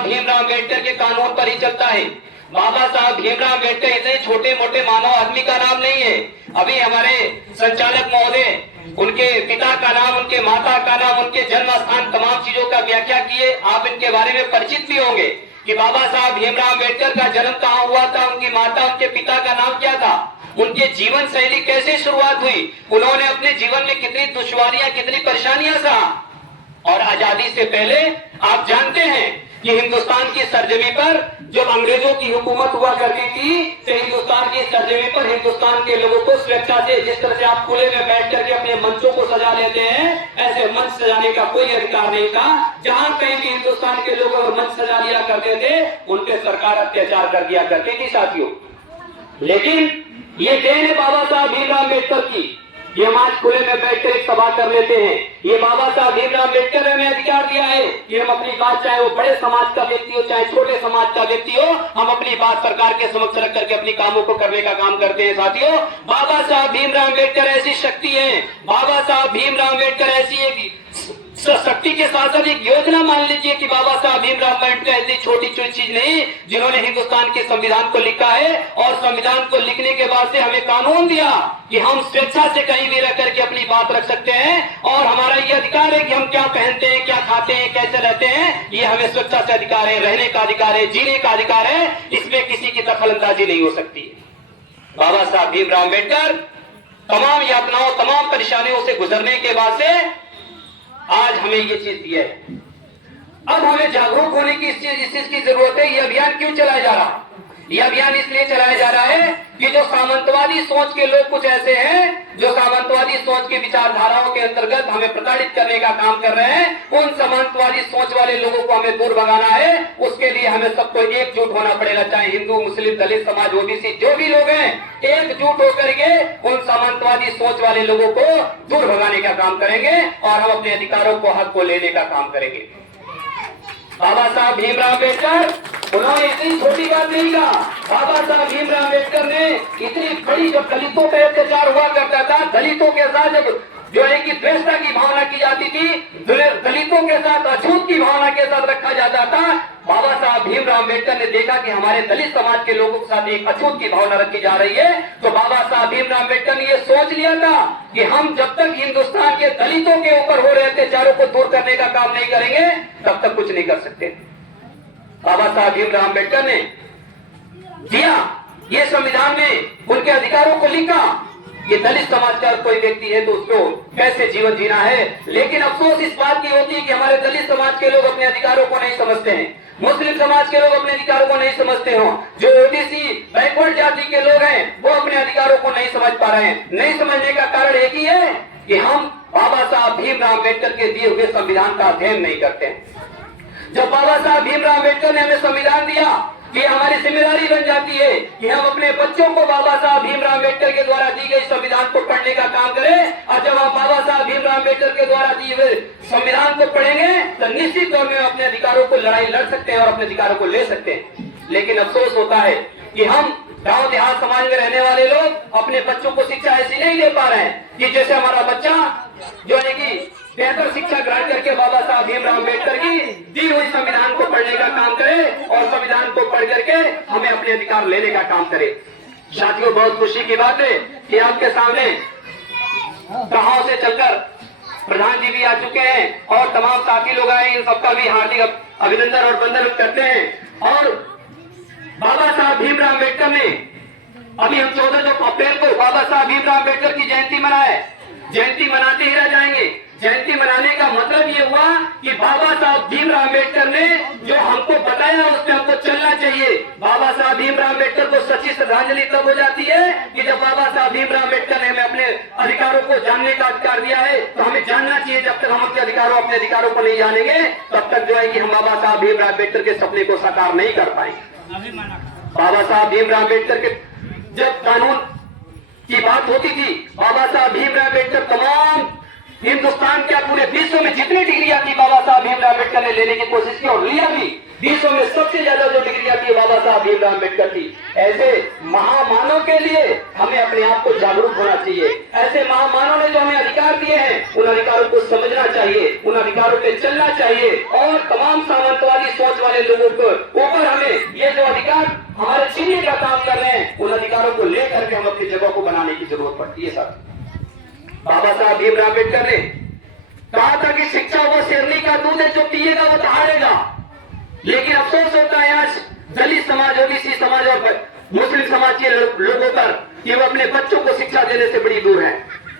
साहब भीमराव अम्बेडकर के कानून पर ही चलता है। बाबा साहब भीमराव अम्बेडकर इतने छोटे मोटे मानव आदमी का नाम नहीं है। अभी हमारे संचालक महोदय उनके पिता का नाम, उनके माता का नाम, उनके जन्म स्थान, तमाम चीजों का व्याख्या किए। आप इनके बारे में परिचित भी होंगे कि बाबा साहब भीमराव अम्बेडकर का जन्म कहाँ हुआ था, उनकी माता, उनके पिता का नाम क्या था, उनके जीवन शैली कैसे शुरुआत हुई, उन्होंने अपने जीवन में कितनी दुश्वारियां, कितनी परेशानियां सहा। और आजादी से पहले आप जानते हैं कि हिंदुस्तान की सरजमी पर जब अंग्रेजों की हुकूमत हुआ करती थी तो हिंदुस्तान की सरजमी पर हिंदुस्तान के लोगों को स्वेच्छा से, जिस तरह से आप खुले में बैठ करके अपने मंचों को सजा लेते हैं, ऐसे मंच सजाने का कोई अधिकार नहीं था। जहां कहीं भी हिंदुस्तान के लोग अगर मंच सजा लिया करते थे उन पे सरकार अत्याचार कर दिया करती थी साथियों। लेकिन ये देन है बाबा साहब भीमराव अम्बेडकर की। ये हम आज खुले में बैठकर एक सभा कर लेते हैं। ये बाबा साहब भीमराव अम्बेडकर ने हमें अधिकार दिया है कि हम अपनी बात, चाहे वो बड़े समाज का व्यक्ति हो चाहे छोटे समाज का व्यक्ति हो, हम अपनी बात सरकार के समक्ष रख करके अपनी कामों को करने का काम करते हैं साथियों। बाबा साहब भीमराव अम्बेडकर ऐसी शक्ति है, बाबा साहब भीमराव अम्बेडकर ऐसी एक शक्ति के साथ साथ एक योजना मान लीजिए कि बाबा साहब भीमराव अम्बेडकर ऐसी छोटी छोटी चीज नहीं जिन्होंने हिंदुस्तान के संविधान को लिखा है और संविधान को लिखने के बाद से हमें कानून दिया कि हम स्वेच्छा से कहीं भी रह करके अपनी बात रख सकते हैं और हमारा ये अधिकार है कि हम क्या पहनते हैं, क्या खाते हैं, कैसे रहते हैं, ये हमें स्वेच्छा से अधिकार है, रहने का अधिकार है, जीने का अधिकार है, इसमें किसी की दखलंदाजी नहीं हो सकती। बाबा साहब भीमराव अम्बेडकर तमाम यातनाओं, तमाम परेशानियों से गुजरने के बाद से आज हमें ये चीज दिया है। अब हमें जागरूक होने की इस चीज की जरूरत है। ये अभियान क्यों चलाया जा रहा है? ये अभियान इसलिए चलाया जा रहा है कि जो सामंतवादी सोच के लोग कुछ ऐसे हैं जो सामंतवादी सोच की विचारधाराओं के अंतर्गत हमें प्रताड़ित करने का काम कर रहे हैं। उन सामंतवादी सोच वाले लोगों को हमें दूर भगाना है। उसके लिए हमें सबको एकजुट होना पड़ेगा, चाहे हिंदू, मुस्लिम, दलित समाज, ओबीसी, जो भी लोग हैं, एकजुट होकर के उन सामंतवादी सोच वाले लोगों को दूर भगाने का काम करेंगे और हम अपने अधिकारों को, हक को लेने का काम करेंगे। बाबा साहब भीमराव अम्बेडकर उन्होंने इतनी छोटी बात नहीं कहा। बाबा साहब भीमराव अम्बेडकर ने इतनी बड़ी, जब दलितों पे अत्याचार हुआ करता था, दलितों के साथ जब जो है कि द्वेषता की भावना की जाती थी, दलितों के साथ अछूत की भावना के साथ रखा जाता था, बाबा साहब भीमराव अम्बेडकर ने देखा कि हमारे दलित समाज के लोगों के साथ एक अछूत की भावना रखी जा रही है। तो बाबा साहब भीमराव अम्बेडकर ने यह सोच लिया था कि हम जब तक हिंदुस्तान के दलितों के ऊपर हो रहे अत्याचारों को दूर करने का काम नहीं करेंगे तब तक कुछ नहीं कर सकते। बाबा साहब भीमराव अम्बेडकर ने दिया ये संविधान में उनके अधिकारों को लिखा। ये दलित समाज का कोई व्यक्ति है तो उसको कैसे जीवन जीना है। लेकिन अफसोस इस बात की होती है कि हमारे दलित समाज के लोग अपने अधिकारों को नहीं समझते हैं, मुस्लिम समाज के लोग अपने अधिकारों को नहीं समझते हो, जो ओबीसी बैकवर्ड जाति के लोग हैं वो अपने अधिकारों को नहीं समझ पा रहे हैं। नहीं समझने का कारण एक ही है कि हम बाबा साहब भीमराव अम्बेडकर के दिए हुए संविधान का अध्ययन नहीं करते हैं। जब बाबा साहब भीमराव अम्बेडकर ने हमें संविधान दिया कि हमारी जिम्मेदारी बन जाती है कि हम अपने बच्चों को बाबा साहब भीमराव अम्बेडकर के द्वारा दी गई संविधान को पढ़ने का काम करें। और जब हम बाबा साहब भीमराव अम्बेडकर के द्वारा दिए हुए संविधान को पढ़ेंगे तो निश्चित तौर में अपने अधिकारों को लड़ाई लड़ सकते हैं और अपने अधिकारों को ले सकते हैं। लेकिन अफसोस होता है कि हम गांव देहात समाज में रहने वाले लोग अपने बच्चों को शिक्षा ऐसी नहीं दे पा रहे हैं कि जैसे हमारा बच्चा जो है कि बेहतर शिक्षा ग्रहण करके बाबा साहब भीमराव अम्बेडकर की दी हुई संविधान को पढ़ने का काम करे और संविधान को पढ़ करके हमें अपने अधिकार लेने का काम करे। साथियों, बहुत खुशी की बात है कि आपके सामने गांव से चलकर प्रधान जी भी आ चुके हैं और तमाम साथी लोग आए, इन सबका भी हार्दिक अभिनंदन और वंदन करते हैं। और बाबा साहब भीमराव अम्बेडकर ने अभी हम 14 अप्रैल को बाबा साहब भीमराव अम्बेडकर की जयंती मनाए। जयंती मनाते ही रह जाएंगे। जयंती मनाने का मतलब ये हुआ कि बाबा साहब भीमराव अम्बेडकर ने जो हमको बताया उस पर हमको चलना चाहिए। बाबा साहब भीमराव अम्बेडकर को सच्ची श्रद्धांजलि तब हो जाती है कि जब बाबा साहब भीमराव अम्बेडकर ने हमें अपने अधिकारों को जानने का अधिकार दिया है तो हमें जानना चाहिए। जब तक हम अपने अधिकारों को नहीं जानेंगे तब तक जो है कि हम बाबा साहब भीमराव अम्बेडकर के सपने को साकार नहीं कर पाएंगे। बाबा साहब भीमराव अम्बेडकर के जब कानून की बात होती थी, बाबा साहब भीमराव अम्बेडकर तमाम हिंदुस्तान के पूरे विश्व में जितनी डिग्रियां थी बाबा साहब भीमराव अम्बेडकर ने लेने की कोशिश की और लिया भी। विश्व में सबसे ज्यादा जो डिग्रियां थी बाबा साहब भीमराव अम्बेडकर थी। ऐसे महामानव के लिए हमें अपने आप को जागरूक होना चाहिए। ऐसे महामानव ने जो हमें अधिकार दिए हैं उन अधिकारों को समझना चाहिए, उन अधिकारों पे चलना चाहिए और तमाम सामंतवादी सोच वाले वाले लोगों को ऊपर हमें ये जो अधिकार हमारे छीनने का काम कर रहे हैं, उन अधिकारों को लेकर के हम अपनी जगह को बनाने की जरूरत पड़ती है। साहब, बाबा साहब भीमराव अम्बेडकर ने कहा था कि शिक्षा वो शेरनी का दूध है, जो पिएगा वो दहाड़ेगा। लेकिन अफसोस होता है आज दलित समाज, ओबीसी समाज और मुस्लिम समाज के लोगों पर कि वो अपने बच्चों को शिक्षा देने से बड़ी दूर है।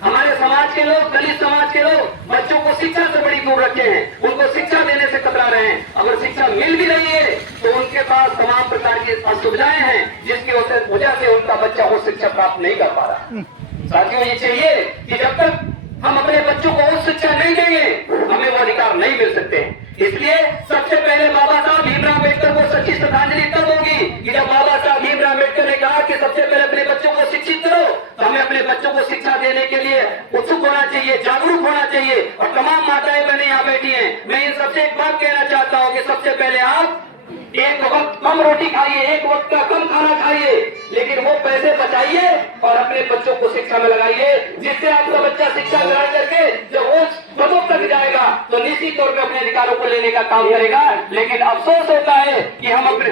हमारे समाज के लोग, दलित समाज के लोग बच्चों को शिक्षा से बड़ी दूर रखे हैं, उनको शिक्षा देने से कतरा रहे हैं। अगर शिक्षा मिल भी रही है तो उनके पास तमाम प्रकार की असुविधाएं हैं, जिसकी वजह से उनका बच्चा वो शिक्षा प्राप्त नहीं कर पा रहा। साथियों, ये चाहिए कि जब तक हम अपने बच्चों को उच्च शिक्षा नहीं देंगे, हमें वो अधिकार नहीं मिल सकते हैं। इसलिए सबसे पहले बाबा साहब भीमराव अम्बेडकर को सच्ची श्रद्धांजलि तब होगी कि जब बाबा साहब भीमराव अम्बेडकर ने कहा कि सबसे पहले अपने बच्चों को शिक्षित करो। तो हमें अपने बच्चों को शिक्षा देने के लिए उत्सुक होना चाहिए, जागरूक होना चाहिए। और तमाम माताएं बहनें यहाँ बैठी हैं, मैं इन सबसे एक बात कहना चाहता हूँ कि सबसे पहले आप एक वक्त कम रोटी खाइए, एक वक्त का कम खाना खाइए, लेकिन वो पैसे बचाइए और अपने बच्चों को शिक्षा में लगाइए, जिससे आपका बच्चा शिक्षा ग्रहण करके जब वो पदों तक जाएगा तो निश्चित तौर पर अपने अधिकारों को लेने का काम करेगा। लेकिन अफसोस होता है कि हम अपने